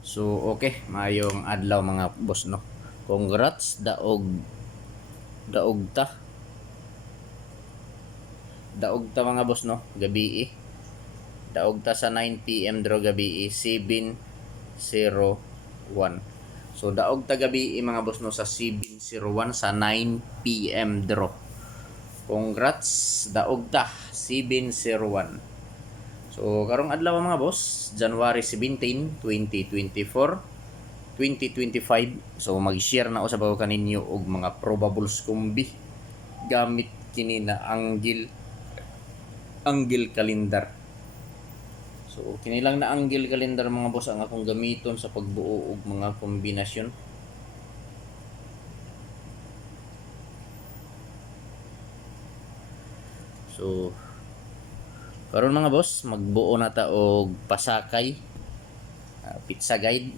So okay, mayong adlaw mga boss no. Congrats daog daog ta. Daog ta mga boss no, gabi. Daog ta sa 9 PM dro gabi 7:01. So daog ta gabi mga boss no sa 7:01 sa 9 PM dro. Congrats daog ta 7:01. So karong adlaw mga boss, January 17, 2024. 2025. So mag-share na usab ako kaninyo og mga probables kumbi gamit kini na angle calendar. So kini lang na angle calendar mga boss ang akong gamiton sa pagbuo og mga kombinasyon. So karon mga boss, magbuo na ta og pasakay, pizza guide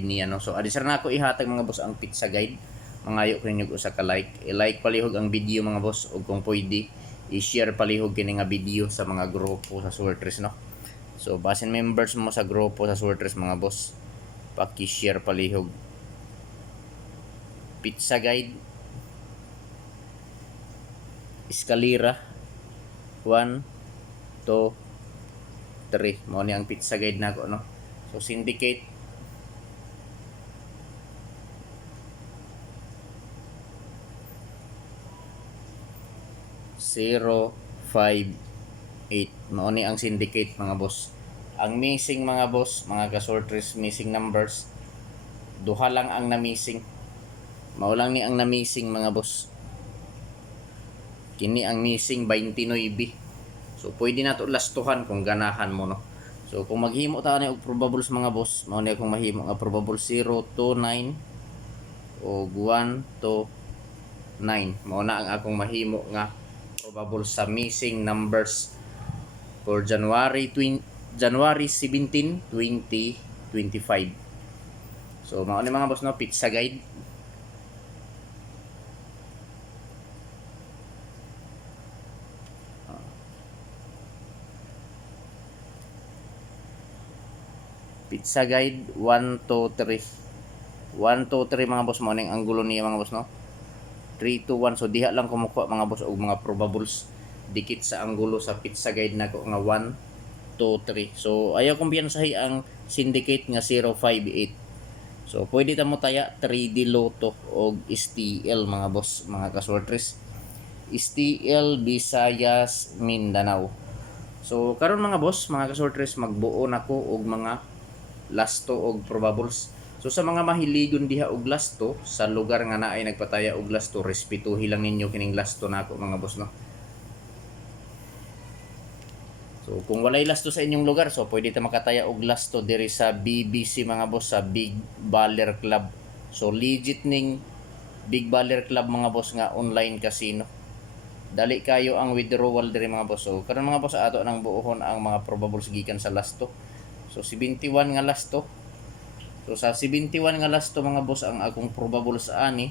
niya no. So adi sir na ako ihatag mga boss ang pizza guide. Mangayo ko ninyo usa ka like. I-like palihog ang video mga boss ug kung pwede i-share palihog kini nga video sa mga grupo sa Swertres no. So basin members mo sa grupo sa Swertres mga boss, paki-share palihog. Pizza guide. Eskalera 1 2 3 mo ni ang pizza guide nako no. So syndicate 058 mao ni ang syndicate mga boss. Ang missing mga boss, mga kasortres, missing numbers, duha lang ang na-missing. Mao lang ni ang na-missing mga boss. Kini ang missing 29. So pwede na to lastuhan kung ganahan mo no. So kung maghimo ta ni og probables mga boss, mao ni akong mahimo nga probable 0 to 9 o 1 to 9. Mao na ang akong mahimo nga probable sa missing numbers for January 17, 2025. So mao ni mga boss no, pizza guide. Pizza guide 1 to 3. 1 to 3 mga boss, mao ning anggulo niya mga boss no. 3 to 1. So diha lang kumukuha mga boss og mga probables dikit sa anggulo sa pizza guide nako nga 1 to 3. So ayaw kong biyansahi ang syndicate nga 058. So pwede ta mo taya 3D Lotto og STL mga boss, mga kasortres. STL Visayas Mindanao. So karon mga boss, mga kasortres, magbuo nako og mga lasto og probables. So sa mga mahiligon diha og lasto sa lugar nga naay nagpataya og lasto, respetuhi lang ninyo kining lasto nako mga boss no. So kung walay lasto sa inyong lugar, so pwede ta makataya og lasto diri sa BBC mga boss, sa Big Baller Club. So legit ning Big Baller Club mga boss nga online casino. Dali kayo ang withdrawal diri mga boss. So karon mga boss, ato nang buohon ang mga probables gikan sa lasto. So 71 nga lasto. So sa 71 nga lasto mga boss, ang akong probable sa ani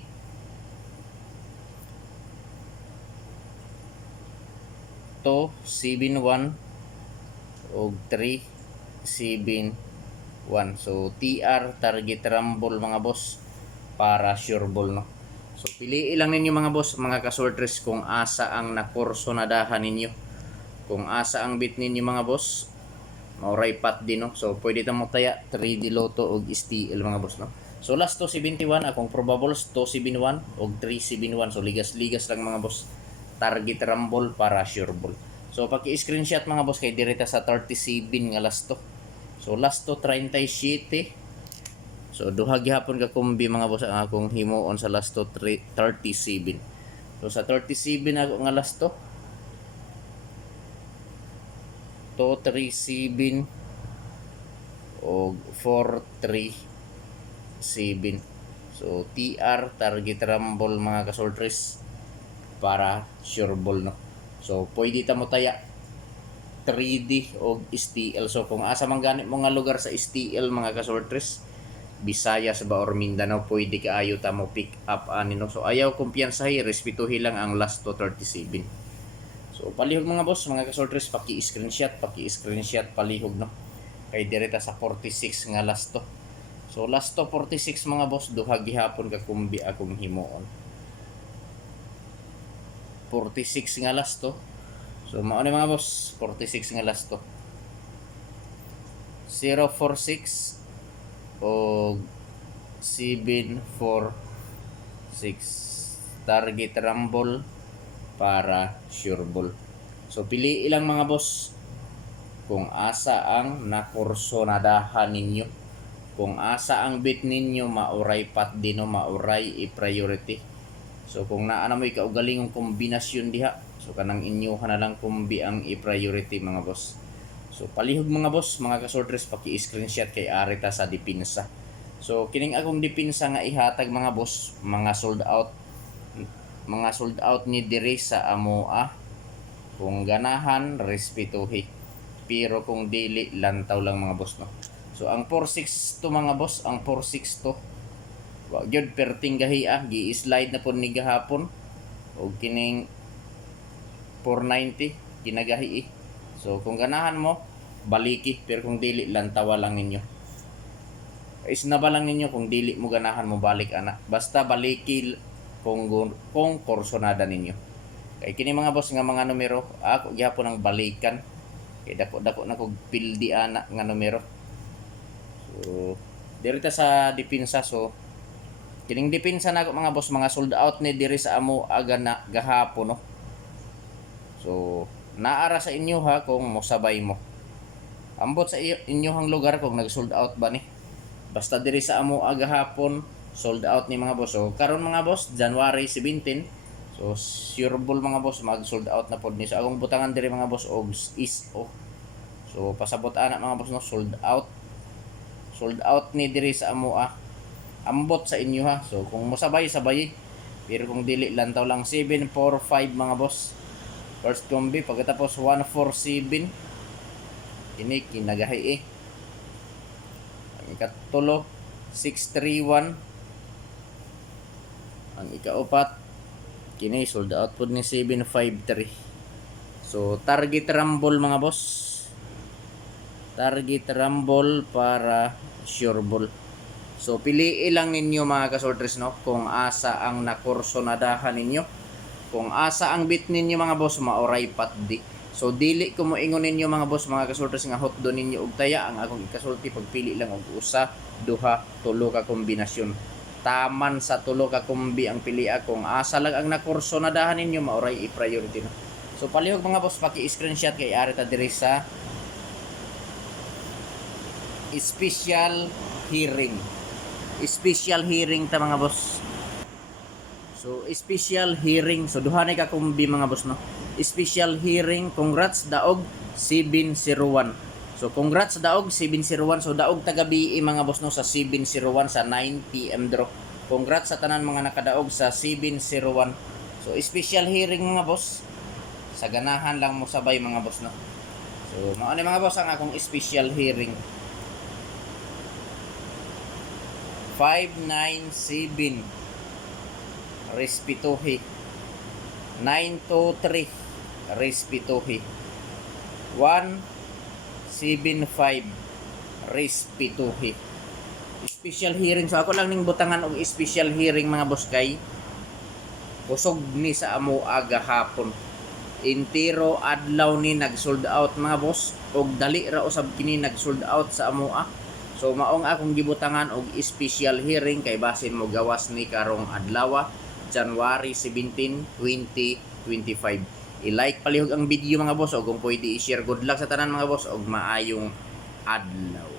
to 71 og 371. So TR, target rumble mga boss, para sure ball no. So piliin lang ninyo mga boss, mga kasortres, kung asa ang nakurso na dahan ninyo, kung asa ang bit ninyo mga boss. Mauray pat din no. So pwede ta mo taya 3D Lotto og STL mga boss no. So last 271 akong probables 271 og 371. So ligas-ligas lang mga boss. Target rumble para sure ball. So paki-screenshot mga boss kay direta sa 37 nga last 2. So last 37. So duha gihapon ka kombi mga boss ang akong himuon sa last 37. So sa 37 ako nga last 2 237 o 437. So TR, target rumble mga kasortres, para sure ball no. So pwede ta mo taya 3D o STL. So kung asa man ganit mo nga lugar sa STL mga kasortres, Visayas ba or Mindanao, pwede kaayo ta mo pick up ani no. So ayaw kumpiyansahi, respetuhi lang ang last 237. So palihog mga boss, mga kasortres, paki-screenshot palihog no. kay direta sa 46 nga last to. So last to 46 mga boss, duha gihapon ka kumbi akong himuon. 46 nga last to. So mao ni mga boss, 46 nga last to. 046 o 746 target rumble para sure ball. So pili ilang mga boss kung asa ang nakursonadahan ninyo. Kung asa ang bit ninyo mauray pat dino, mauray i-priority. So kung naa na mo ikaugalingong kombinasyon diha, so kanang inyo na lang kumbi ang i-priority mga boss. So palihog mga boss, mga kasortres, paki-screenshot kay arita sa dipinsa. So kining akong dipinsa nga ihatag mga boss, mga sold out ni diri sa amoa. Kung ganahan, respetuhi. Pero kung dili, lantaw lang mga boss, no. So ang 46 to mga boss, ang 46 to wa gyud perting gahia, gi-slide na po ni gahapon og kining 490 kinagahi. So kung ganahan mo, baliki, pero kung dili, lantawa lang ninyo. Isnaba lang ninyo kung dili mo ganahan mo balik ana. Basta baliki kung kursonada ninyo. Kay kini mga boss nga mga numero, ako gihapon ang balikan. Kay dako na kog pildi ana nga numero. So dirita sa dipinsa. So kining dipinsa nako mga boss, mga sold out ni diri sa amo aga na gahapon, no. So naara sa inyo ha kung mosabay mo. Ambot sa inyohang lugar kung nag-sold out ba ni. Basta diri sa amo aga hapon sold out ni mga boss. So karon mga boss, January 17. So sure ball mga boss, mag-sold out na pod ni. So akong butangan diri mga boss og is o. So pasabot ana mga boss, no, sold out. Sold out ni diri sa amo ambot sa inyo ha. So kung mosabay sabay, pero kung dili lantaw lang. 745 mga boss. First combi, pagkatapos 147. Ini kinagahi Ang ikatulo 631. Ang ikaupat kini sold out pod ni 753. So target rumble mga boss. Target rumble para sure ball. So pili lang ninyo mga kasortres, no, kung asa ang nakursonadahan ninyo. Kung asa ang bit ninyo mga boss, mauray pat di. So dili ko mo ingon ninyo mga boss, mga kasortres, nga hot do ninyo og taya. Ang akong ikasulti, pagpili lang og usa, duha, tulo ka kombinasyon. Taman sa tulo ka kombi ang pilia. Kung asa lang ang nakursonadahan ninyo, mauray i-priority, no. So palihog mga boss, paki-screenshot kay arita diri sa special hearing. Special hearing ta mga boss. So special hearing, so duha na ka kumbi mga boss, no. Special hearing, congrats daog 701. So congrats daog 701. So daog tagabi mga boss, no, sa 701 sa 9 PM draw. Congrats sa tanan mga nakadaog sa 701. So special hearing mga boss. Sa ganahan lang mo sabay mga boss, no. So mao ni mga boss ang akong special hearing. 597 respetuhi. 923 respetuhi. 175 respetuhi. Special hearing. So ako lang ning butangan og special hearing mga boss, kay kusog ni sa amo aga hapon. Intiro adlaw ni nag-sold out mga boss, og dali ra usab kini nag-sold out sa amo. So maong akong gibutangan og special hearing kay basin mo gawas ni karong adlaw, January 17, 2025. I-like palihog ang video mga boss, o kung pwede i-share. Good luck sa tanan mga boss, og maayong adlaw.